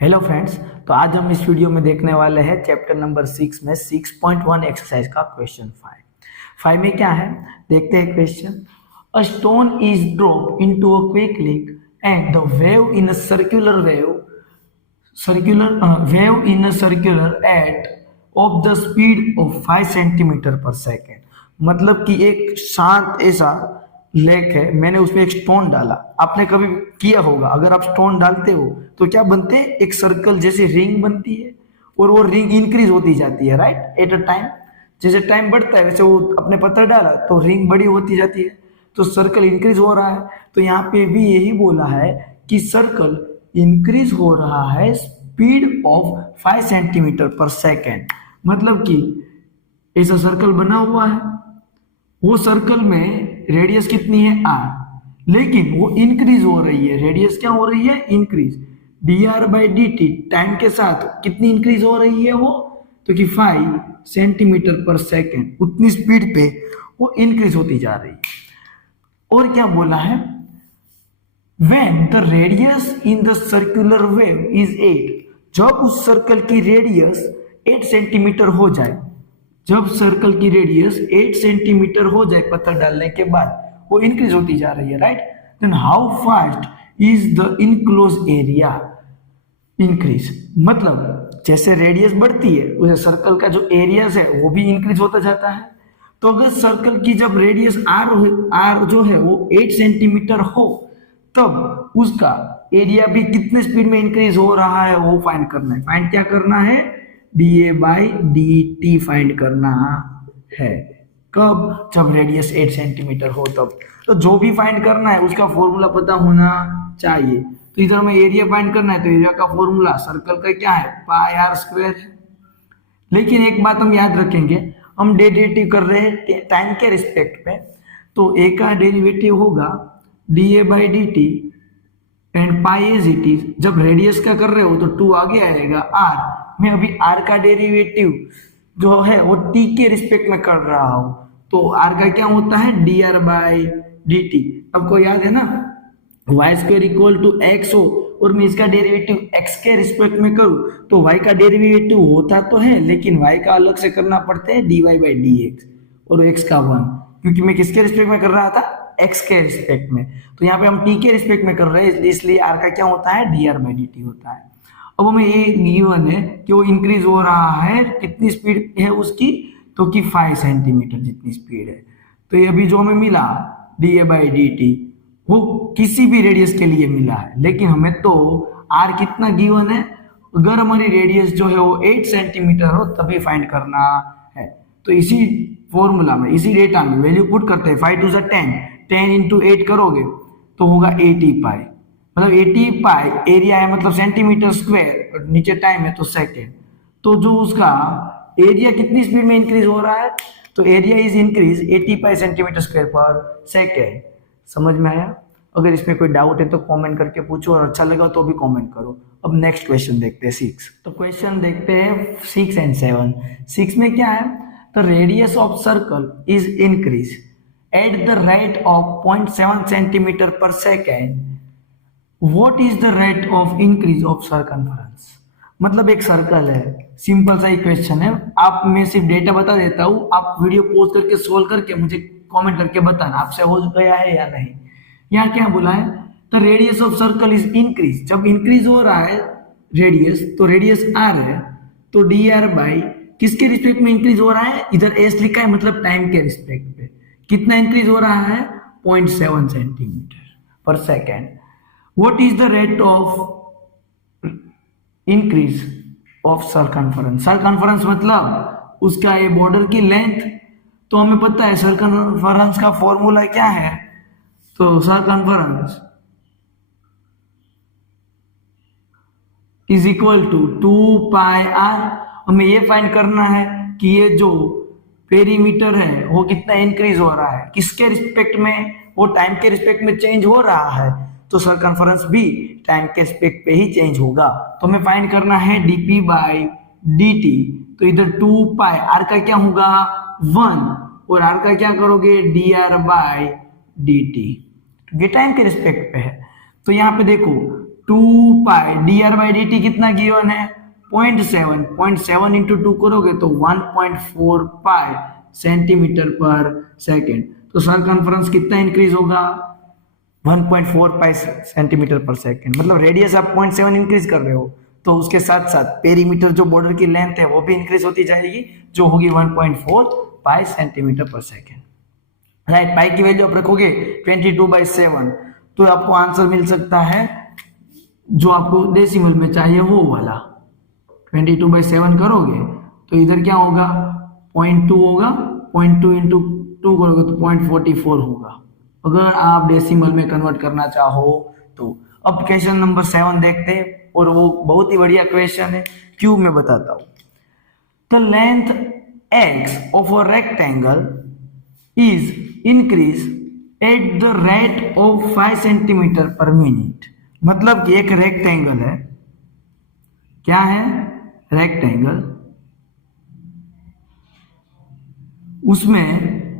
Hello friends. तो आज हम इस वीडियो में देखने वाले हैं चैप्टर नंबर 6 में 6.1 एक्सरसाइज का क्वेश्चन 5 में क्या है देखते हैं question. A stone is drop into a quick lake and the wave in a circular at of the speed of 5 centimetre per second. मतलब कि एक शांत ऐसा लेक है, मैंने उसमें एक स्टोन डाला। आपने कभी किया होगा, अगर आप स्टोन डालते हो तो क्या बनते हैं, एक सर्कल जैसी रिंग बनती है और वो रिंग इंक्रीज होती जाती है, राइट, एट अ टाइम। जैसे टाइम बढ़ता है वैसे वो अपने पत्थर डाला तो रिंग बड़ी होती जाती है, तो सर्कल इंक्रीज हो रहा है। तो यहाँ पे भी यही बोला है कि सर्कल इंक्रीज हो रहा है speed of 5 centimetre per second. मतलब कि ऐसा सर्कल बना हुआ है, वो सर्कल में रेडियस कितनी है r, लेकिन वो इंक्रीज हो रही है। रेडियस क्या हो रही है, increase. dr by D T time के साथ कितनी इंक्रीज हो रही है वो, तो कि 5 सेंटीमीटर पर सेकेंड, उतनी स्पीड पे वो इंक्रीज होती जा रही है। और क्या बोला है, when the radius in the circular wave is 8, जब उस सर्कल की रेडियस 8 सेंटीमीटर हो जाए, जब सर्कल की रेडियस 8 सेंटीमीटर हो जाए पत्थर डालने के बाद, वो इंक्रीज होती जा रही है, right. Then how fast is the enclose area increase. मतलब जैसे रेडियस बढ़ती है वैसे सर्कल का जो एरियाज है वो भी इंक्रीज होता जाता है। तो अगर सर्कल की जब रेडियस आर जो है वो 8 सेंटीमीटर हो, तब उसका एरिया भी कितने स्पीड में इंक्रीज हो रहा है वो फाइंड करना है। फाइंड क्या करना है, dA by D T find करना है। कब, जब रेडियस 8 सेंटीमीटर हो तब। तो जो भी फाइंड करना है उसका फॉर्मूला पता होना चाहिए। तो इधर हमें एरिया फाइंड करना है, तो एरिया का फॉर्मूला सर्कल का क्या है, पाई आर स्क्वायर है। लेकिन एक बात हम याद रखेंगे, हम डेरिवेटिव कर रहे हैं टाइम के रिस्पेक्ट पे, तो ए का डेरिवेटिव होगा dA by D T and pi as it is. जब रेडियस का कर रहे हो तो 2 आगे आएगा आर। मैं अभी आर का डेरिवेटिव जो है वो टी के रिस्पेक्ट में कर रहा हूं, तो आर का क्या होता है, dr बाई डी टी। आपको याद है ना, Y square equal to X हो और मैं इसका डेरिवेटिव x के रिस्पेक्ट में करूं तो y का डेरिवेटिव होता तो है, लेकिन y का अलग से करना पड़ता है dy बाई डी एक्स और x का 1, क्योंकि मैं किसके रिस्पेक्ट में कर रहा था, x के रिस्पेक्ट में। तो यहाँ पे हम t के रिस्पेक्ट में कर रहे हैं, इसलिए r का क्या होता है, dr बाई डी टी होता है। अब हमें ये गिवन है कि वो इंक्रीज हो रहा है, कितनी स्पीड है उसकी, तो कि 5 सेंटीमीटर जितनी स्पीड है। तो ये अभी जो हमें मिला dA बाई डी टी वो किसी भी रेडियस के लिए मिला है, लेकिन हमें तो r कितना गिवन है, अगर हमारी रेडियस जो है वो 8 सेंटीमीटर हो तभी फाइंड करना है। तो इसी फॉर्मूला में, इसी डेटा में वैल्यू पुट करते हैं। 5 टू 10 इंटू 8 करोगे तो होगा 80 पाई। मतलब 80 पाई एरिया है, मतलब सेंटीमीटर स्क्वायर, और नीचे टाइम है तो सेकेंड। तो जो उसका एरिया कितनी स्पीड में इंक्रीज हो रहा है, तो area is increase 80 pi centimetre square पर सेकेंड। समझ में आया? अगर इसमें कोई डाउट है तो कमेंट करके पूछो, और अच्छा लगा तो भी कमेंट करो। अब नेक्स्ट क्वेश्चन देखते हैं 6। तो क्वेश्चन देखते हैं 6 एंड 7। 6 में क्या है, the radius of circle is increase at the rate of 0.7 centimetre per second. What is the rate of increase of circumference. मतलब एक सर्कल है, सिंपल सा ही क्वेश्चन है। आप मैं सिर्फ डेटा बता देता हूँ, आप वीडियो पॉज करके सोल्व करके मुझे कमेंट करके बताना आपसे हो गया है या नहीं। यहाँ क्या बोला है, the radius of circle is increase. जब इंक्रीज हो रहा है रेडियस, तो रेडियस आर है, तो डी आर बाई किसके रिस्पेक्ट में इंक्रीज हो रहा है, इधर एस लिखा है, मतलब टाइम के रिस्पेक्ट पे। कितना इंक्रीज हो रहा है, 0.7 centimetre per second. What is the rate of increase of circumference. Circumference मतलब उसका ये बॉर्डर की लेंथ। तो हमें पता है सर्कमफरेंस का फॉर्मूला क्या है, तो circumference is equal to 2 pi R. हमें ये फाइंड करना है कि ये जो पेरीमीटर है वो कितना इंक्रीज हो रहा है, किसके रिस्पेक्ट में, वो टाइम के रिस्पेक्ट में चेंज हो रहा है, तो सर्कमफरेंस भी टाइम के रिस्पेक्ट पे ही चेंज होगा। तो हमें फाइंड करना है dp बाई dt। तो इधर 2 पाई, r का क्या होगा 1, और r का क्या करोगे dr बाई dt, ये टाइम के रिस्पेक्ट पे है। तो यहाँ पे देखो 2 पाई dr/dt कितना गिवन है 0.7, 0.7 इंटू 2 करोगे तो 1.4 पाई सेंटीमीटर पर सेकेंड। तो सरकमफ्रेंस कितना इंक्रीज होगा 1.4 पाई सेंटीमीटर पर सेकेंड। मतलब रेडियस आप 0.7 इंक्रीज कर रहे हो तो उसके साथ साथ पेरीमीटर जो बॉर्डर की लेंथ है वो भी इंक्रीज होती जाएगी, जो होगी 1.4 पाई सेंटीमीटर पर सेकेंड। राइट, पाई की वैल्यू आप रखोगे 22/7 तो आपको आंसर मिल सकता है जो आपको डेसिमल में चाहिए वो वाला। 22/7 करोगे तो इधर क्या होगा 0.2 होगा, 0.2 इंटू 2 करोगे तो 0.44 होगा अगर आप डेसिमल में कन्वर्ट करना चाहो तो। अब क्वेश्चन नंबर 7 देखते हैं और वो बहुत ही बढ़िया क्वेश्चन है, क्यों मैं बताता हूं। The length x of a rectangle is increase at the rate of 5 centimetre per minute. मतलब कि एक रेक्टेंगल है, क्या है रेक्टेंगल, उसमें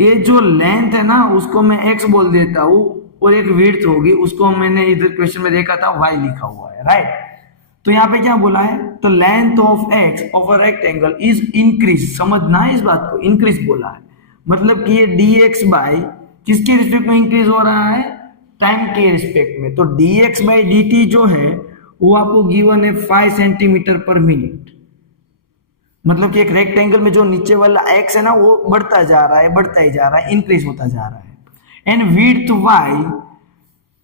ये जो लेंथ है ना उसको मैं x बोल देता हूं और एक विड्थ होगी उसको मैंने इधर क्वेश्चन में देखा था y लिखा हुआ है। राइट, तो यहाँ पे क्या बोला है तो length of x of a rectangle is increase, समझना है इस बात को, इंक्रीज बोला है मतलब कि ये dx बाई किसके रिस्पेक्ट में इंक्रीज हो रहा है टाइम के रिस्पेक्ट में। तो dx बाई dt जो है वो आपको गिवन है 5 सेंटीमीटर पर मिनट। मतलब कि एक रेक्टेंगल में जो नीचे वाला x है ना वो बढ़ता जा रहा है, बढ़ता ही जा रहा है, इंक्रीज होता जा रहा है। And width y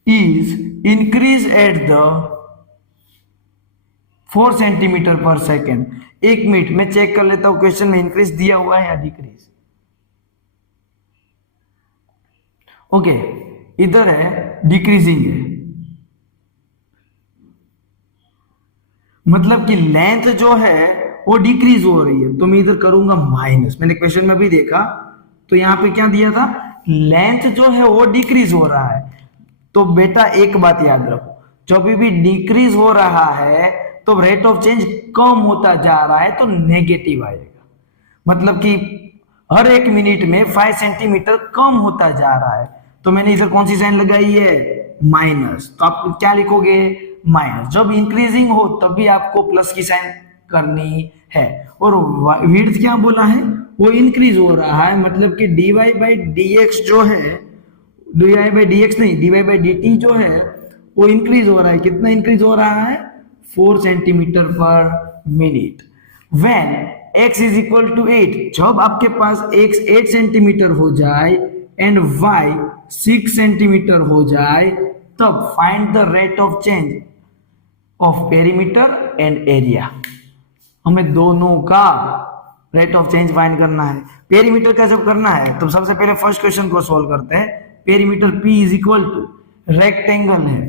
is increase at the 4 centimetre per second. एक मिनट में चेक कर लेता हूं क्वेश्चन में इंक्रीज दिया हुआ है या डिक्रीज। ओके, इधर है डिक्रीजिंग है, मतलब कि लेंथ जो है वो डिक्रीज हो रही है तो मैं इधर करूंगा माइनस। मैंने क्वेश्चन में भी देखा तो यहां पे क्या दिया था लेंथ जो है वो डिक्रीज हो रहा है। तो बेटा एक बात याद रखो, जब भी डिक्रीज हो रहा है तो रेट ऑफ चेंज कम होता जा रहा है तो नेगेटिव आएगा। मतलब कि हर एक मिनट में 5 सेंटीमीटर कम होता जा रहा है तो मैंने इधर कौन सी साइन लगाई है माइनस। तो आप क्या लिखोगे माइनस। जब इंक्रीजिंग हो तभी आपको प्लस की साइन करनी है। और विड्थ क्या बोला है वो इंक्रीज हो रहा है, मतलब कि dy बाई dx जो है, dy बाई dx नहीं dy बाई dt जो है वो इंक्रीज हो रहा है। कितना इंक्रीज हो रहा है 4 centimetre per minute. When x is equal to 8, जब आपके पास x 8 सेंटीमीटर हो जाए एंड y 6 सेंटीमीटर हो जाए तब find the rate of change of perimeter and area. हमें दोनों का रेट ऑफ चेंज फाइंड करना है। पेरीमीटर का जब करना है तो सबसे पहले फर्स्ट क्वेश्चन को सॉल्व करते हैं। Perimeter P is equal to rectangle है,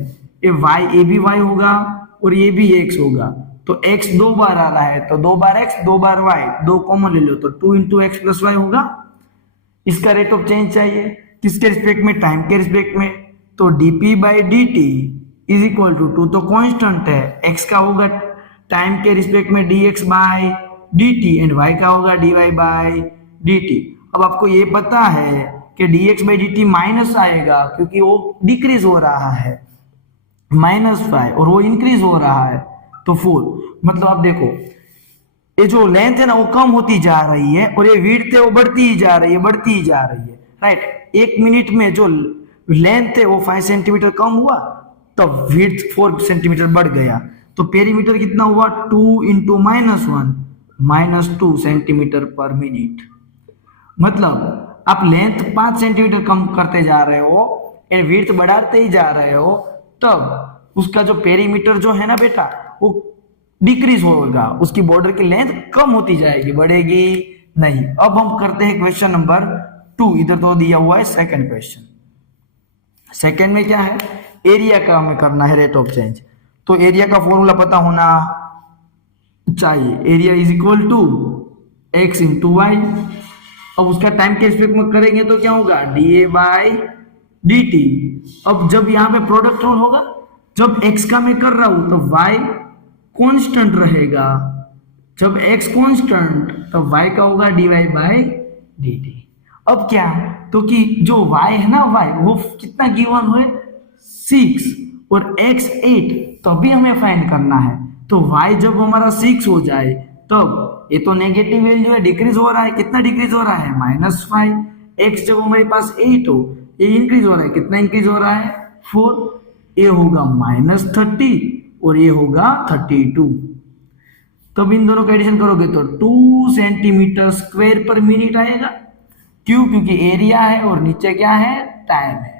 ये भी y होगा और ये भी x होगा। तो x 2 बार आ रहा है तो 2 बार x 2 बार y, 2 कॉमन ले लो तो 2 इंटू एक्स प्लस वाई होगा। इसका रेट ऑफ चेंज चाहिए किसके रिस्पेक्ट में टाइम के रिस्पेक्ट में। तो dp by dt is equal to 2 तो कांस्टेंट है, x का होगा टाइम के रिस्पेक्ट में dx by dt and y का होगा dy बाई dt। अब आपको ये पता है कि dx बाई dt माइनस आएगा क्योंकि वो डिक्रीज हो रहा है -5 और वो इंक्रीज हो रहा है तो 4। मतलब आप देखो ये जो लेंथ है ना वो कम होती जा रही है और ये विड्थ है वो बढ़ती ही जा रही है, बढ़ती ही जा रही है। राइट, एक मिनट में जो लेंथ है वो 5 सेंटीमीटर कम हुआ तब विड्थ 4 सेंटीमीटर बढ़ गया। तो पेरीमीटर कितना हुआ 2 इंटू -1 -2 सेंटीमीटर पर मिनट। मतलब आप लेंथ 5 सेंटीमीटर कम करते जा रहे हो एंड विड्थ बढ़ाते ही जा रहे हो तब उसका जो पेरीमीटर जो है ना बेटा वो डिक्रीज होगा, उसकी बॉर्डर की लेंथ कम होती जाएगी, बढ़ेगी नहीं। अब हम करते हैं क्वेश्चन नंबर 2। इधर तो दिया हुआ है सेकंड क्वेश्चन। सेकंड में क्या है एरिया का हमें करना है रेट ऑफ चेंज। तो एरिया का फॉर्मूला पता होना चाहिए, area is equal to X into Y. अब उसका टाइम के रिस्पेक्ट में करेंगे तो क्या होगा dA बाई dt। अब जब यहाँ पे प्रोडक्ट रूल होगा, जब x का मैं कर रहा हूं तो y कांस्टेंट रहेगा, जब x कांस्टेंट तो y का होगा dy बाई dt। अब क्या तो कि जो y है ना y वो कितना गिवन हुए 6 और x 8 तभी हमें फाइंड करना है। तो y जब हमारा 6 हो जाए तब ये तो नेगेटिव वैल्यू है, डिक्रीज हो रहा है, कितना डिक्रीज हो रहा है -5। x जब हमारे पास 8 हो ये इंक्रीज हो रहा है, कितना इंक्रीज हो रहा है 4। ये होगा -30 और ये होगा 32। तब इन दोनों का एडिशन करोगे तो 2 सेंटीमीटर स्क्वायर पर मिनट आएगा। क्यों? क्योंकि एरिया है और नीचे क्या है, टाइम है।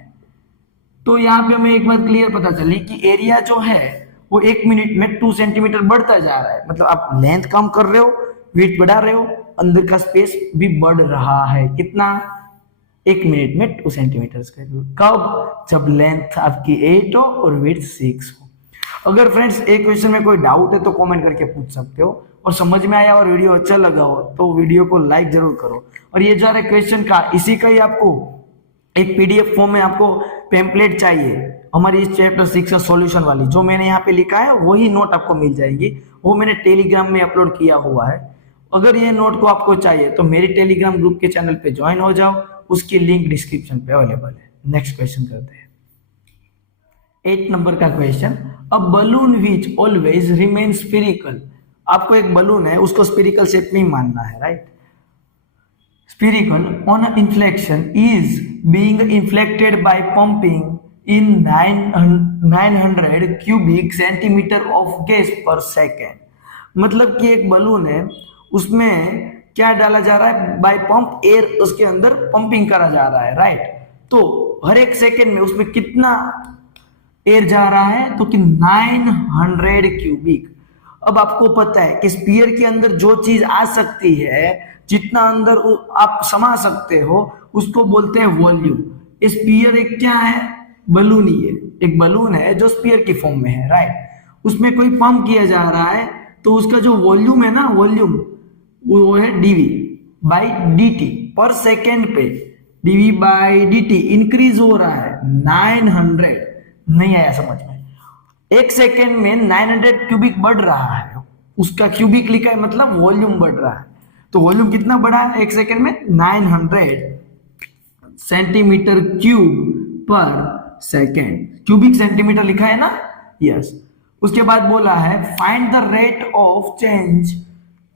तो यहाँ पे हमें एक बात क्लियर पता चली कि एरिया जो है वो 1 मिनट में 2 सेंटीमीटर बढ़ता जा रहा है। मतलब आप लेंथ कम कर रहे हो, विड्थ बढ़ा रहे हो, अंदर का स्पेस भी बढ़ रहा है। कितना? 1 मिनट में 2 सेंटीमीटर स्क्वायर। कब? जब लेंथ आपकी 8 हो और विड्थ 6 हो। अगर फ्रेंड्स एक क्वेश्चन में कोई डाउट है तो कमेंट करके पूछ सकते हो, और समझ में आया और वीडियो अच्छा लगा हो तो वीडियो को लाइक जरूर करो। और ये जो है क्वेश्चन का इसी का ही आपको एक पीडीएफ फॉर्म में आपको पेम्पलेट चाहिए हमारी इस चैप्टर 6 का सॉल्यूशन वाली, जो मैंने यहाँ पे लिखा है वही नोट आपको मिल जाएगी। वो मैंने टेलीग्राम में अपलोड किया हुआ है। अगर ये नोट को आपको चाहिए तो मेरी टेलीग्राम ग्रुप के चैनल पे ज्वाइन हो जाओ, उसकी लिंक डिस्क्रिप्शन पे अवेलेबल है। नेक्स्ट क्वेश्चन करते हैं 8 नंबर का question. A balloon which always remain spherical. आपको एक बलून है उसको स्फेरिकल शेप में ही मानना है, right. Spherical on inflection is being inflected by pumping in 900 cubic centimeter of gas per second। मतलब कि एक बलून है उसमें क्या डाला जा रहा है, बाय पंप एयर उसके अंदर पंपिंग करा जा रहा है, राइट। तो हर एक सेकेंड में उसमें कितना एयर जा रहा है, तो कि 900 क्यूबिक। अब आपको पता है कि स्पीयर के अंदर जो चीज आ सकती है, जितना अंदर आप समा सकते हो, उसको बोलते हैं वॉल्यूम। स्पीयर एक क्या है, बलून ही है। एक बलून है जो स्पीयर की फॉर्म में है, राइट। उसमें कोई पंप किया जा रहा है तो उसका जो वॉल्यूम है ना, वॉल्यूम वो है dv बाई dt पर सेकेंड पे। dv बाई dt इंक्रीज हो रहा है 900। नहीं आया समझ में? एक सेकेंड में 900 क्यूबिक बढ़ रहा है, उसका क्यूबिक लिखा है मतलब वॉल्यूम बढ़ रहा है। तो वॉल्यूम कितना बढ़ा है एक सेकेंड में, 900 centimetre cube per second. Cubic centimetre लिखा है ना, यस। उसके बाद बोला है find the rate of change,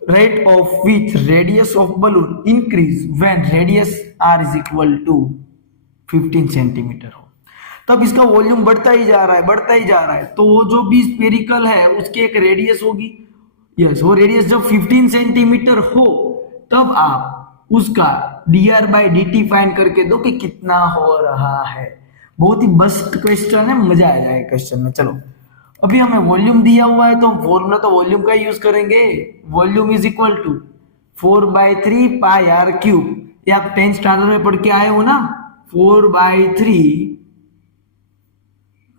rate of which radius of balloon increase when radius r is equal to 15 centimetre हो। तब इसका वॉल्यूम बढ़ता ही जा रहा है, बढ़ता ही जा रहा है। तो वो जो भी स्फेरिकल है उसकी एक रेडियस होगी, यस। वो रेडियस जब 15 सेंटीमीटर हो तब आप उसका dr बाई dt फाइंड करके दो कि कितना हो रहा है। बहुत ही बेस्ट क्वेश्चन है, मजा आ जाएगा क्वेश्चन में। चलो अभी हमें वॉल्यूम दिया हुआ है तो फॉर्मूला तो वॉल्यूम का यूज करेंगे। Volume is equal to 4/3 pi R cube. ये आप 10th स्टैंडर्ड में पढ़ के आए हो ना, 4/3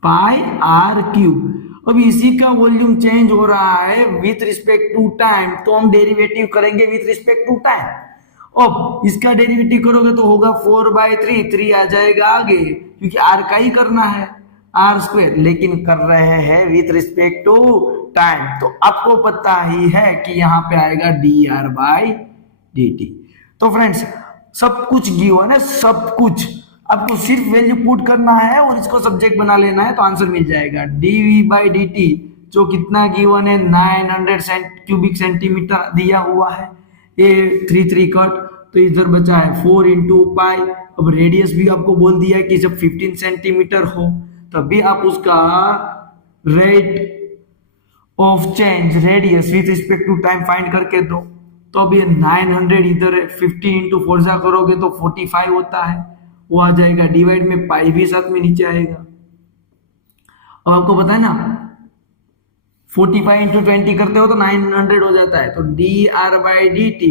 पाई आर क्यूब। अब इसी का वॉल्यूम चेंज हो रहा है विथ रिस्पेक्ट टू टाइम, तो हम डेरिवेटिव करेंगे विथ रिस्पेक्ट टू टाइम। अब इसका डेरिवेटिव करोगे तो होगा 4/3, 3 आ जाएगा आगे, क्योंकि आर का ही करना है, आर स्क्वायर, लेकिन कर रहे हैं विथ रिस्पेक्ट टू टाइम। तो आपको पता ही है कि यहाँ पे आएगा dr बाई dt। तो फ्रेंड्स सब कुछ गिवन है, सब कुछ आपको सिर्फ वैल्यू पुट करना है और इसको सब्जेक्ट बना लेना है तो आंसर मिल जाएगा। dv बाई dt जो कितना गिवन है 900 क्यूबिक सेंटीमीटर दिया हुआ है, ये 3 कट, तो इधर बचा है 4 इंटू पाई। अब रेडियस भी आपको बोल दिया कि जब 15 सेंटीमीटर हो तभी आप उसका rate of change radius with respect to time find करके दो। तो अब ये 900 इधर 50 इंटू 4 जा करोगे तो 45 होता है, वो आ जाएगा, डिवाइड में पाई भी साथ में नीचे आएगा। अब आपको पता है ना 45 इंटू 20 करते हो तो 900 हो जाता है। तो dr by dt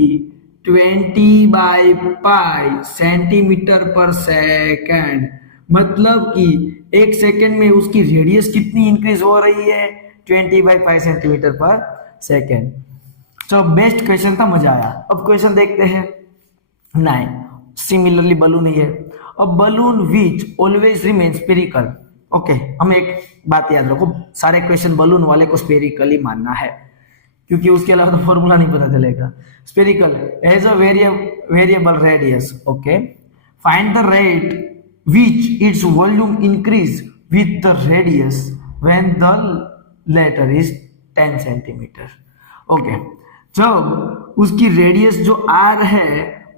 20 by pi centimetre per second. मतलब कि एक सेकेंड में उसकी रेडियस कितनी इंक्रीज हो रही है, 20/5 सेंटीमीटर पर सेकेंड। तो बेस्ट क्वेश्चन था, मजा आया। अब क्वेश्चन देखते हैं 9। सिमिलरली बलून ही है। अब balloon which always remain spherical. Okay, हमें एक बात याद रखो, सारे क्वेश्चन बलून वाले को स्फेरिकल ही मानना है, क्योंकि उसके अलावा तो फॉर्मूला नहीं पता चलेगा। Spherical as a variable radius. Okay, find the rate which its volume increase with the radius when the latter is 10 centimetre. Okay, जब उसकी रेडियस जो आर है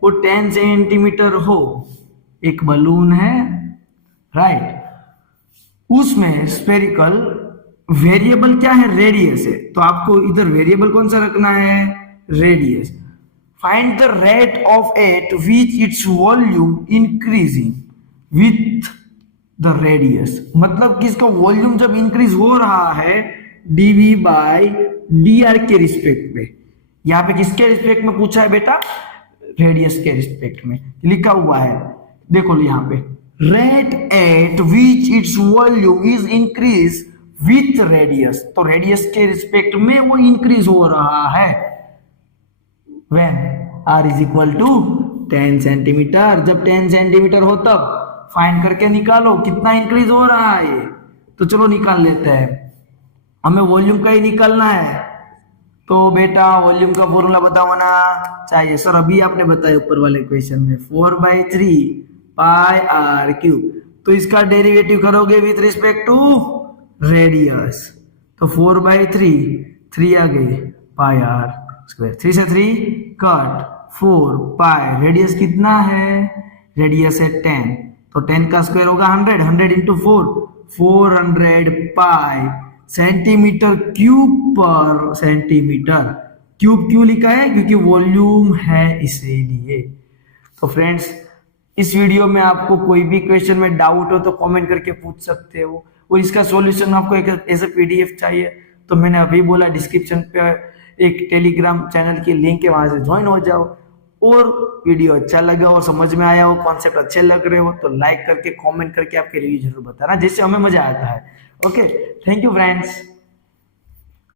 वो 10 सेंटीमीटर हो, एक बलून है राइट, उसमें स्फेरिकल वेरिएबल क्या है, रेडियस है, तो आपको इधर वेरिएबल कौन सा रखना है, radius. Find the rate of eight which its volume increasing with the radius, मतलब कि इसका वॉल्यूम जब इंक्रीज हो रहा है डीवी बाई डी आर के रिस्पेक्ट में, यहाँ पे किसके रिस्पेक्ट में पूछा है बेटा, रेडियस के रिस्पेक्ट में लिखा हुआ है, देखो यहाँ पे rate at which its volume is increase with radius, तो रेडियस के रिस्पेक्ट में वो इंक्रीज हो रहा है when R is equal to 10 centimetre, जब 10 सेंटीमीटर हो तब फाइंड करके निकालो कितना इंक्रीज हो रहा है ये, तो चलो निकाल लेते हैं, हमें वॉल्यूम का ही निकालना है, तो बेटा वॉल्यूम का फॉर्मूला बताना चाहिए सर, अभी आपने बताया ऊपर वाले क्वेश्चन में 4/3 पाई आर क्यूब, तो इसका डेरिवेटिव करोगे विथ रिस्पेक्ट टू रेडियस, तो 4/3 3 आ गई पाई आर स्क्वायर, 3 से 3 कट 4 पाई, रेडियस कितना है, रेडियस है 10, तो 10 का स्क्वायर होगा 100, 100 इंटू 4 400 पाई सेंटीमीटर क्यूब पर सेंटीमीटर क्यूब क्यों लिखा है, क्योंकि वॉल्यूम है इसीलिए। तो फ्रेंड्स इस वीडियो में आपको कोई भी क्वेश्चन में डाउट हो तो कमेंट करके पूछ सकते हो, और इसका सॉल्यूशन आपको एक ऐसा पीडीएफ चाहिए तो मैंने अभी बोला डिस्क्रिप्शन पे एक टेलीग्राम चैनल की लिंक है, वहां से ज्वाइन हो जाओ, और वीडियो अच्छा लगा और समझ में आया हो, कॉन्सेप्ट अच्छे लग रहे हो तो लाइक करके कमेंट करके आपके रिव्यू जरूर बताना, जिससे हमें मजा आता है। Okay, thank you friends.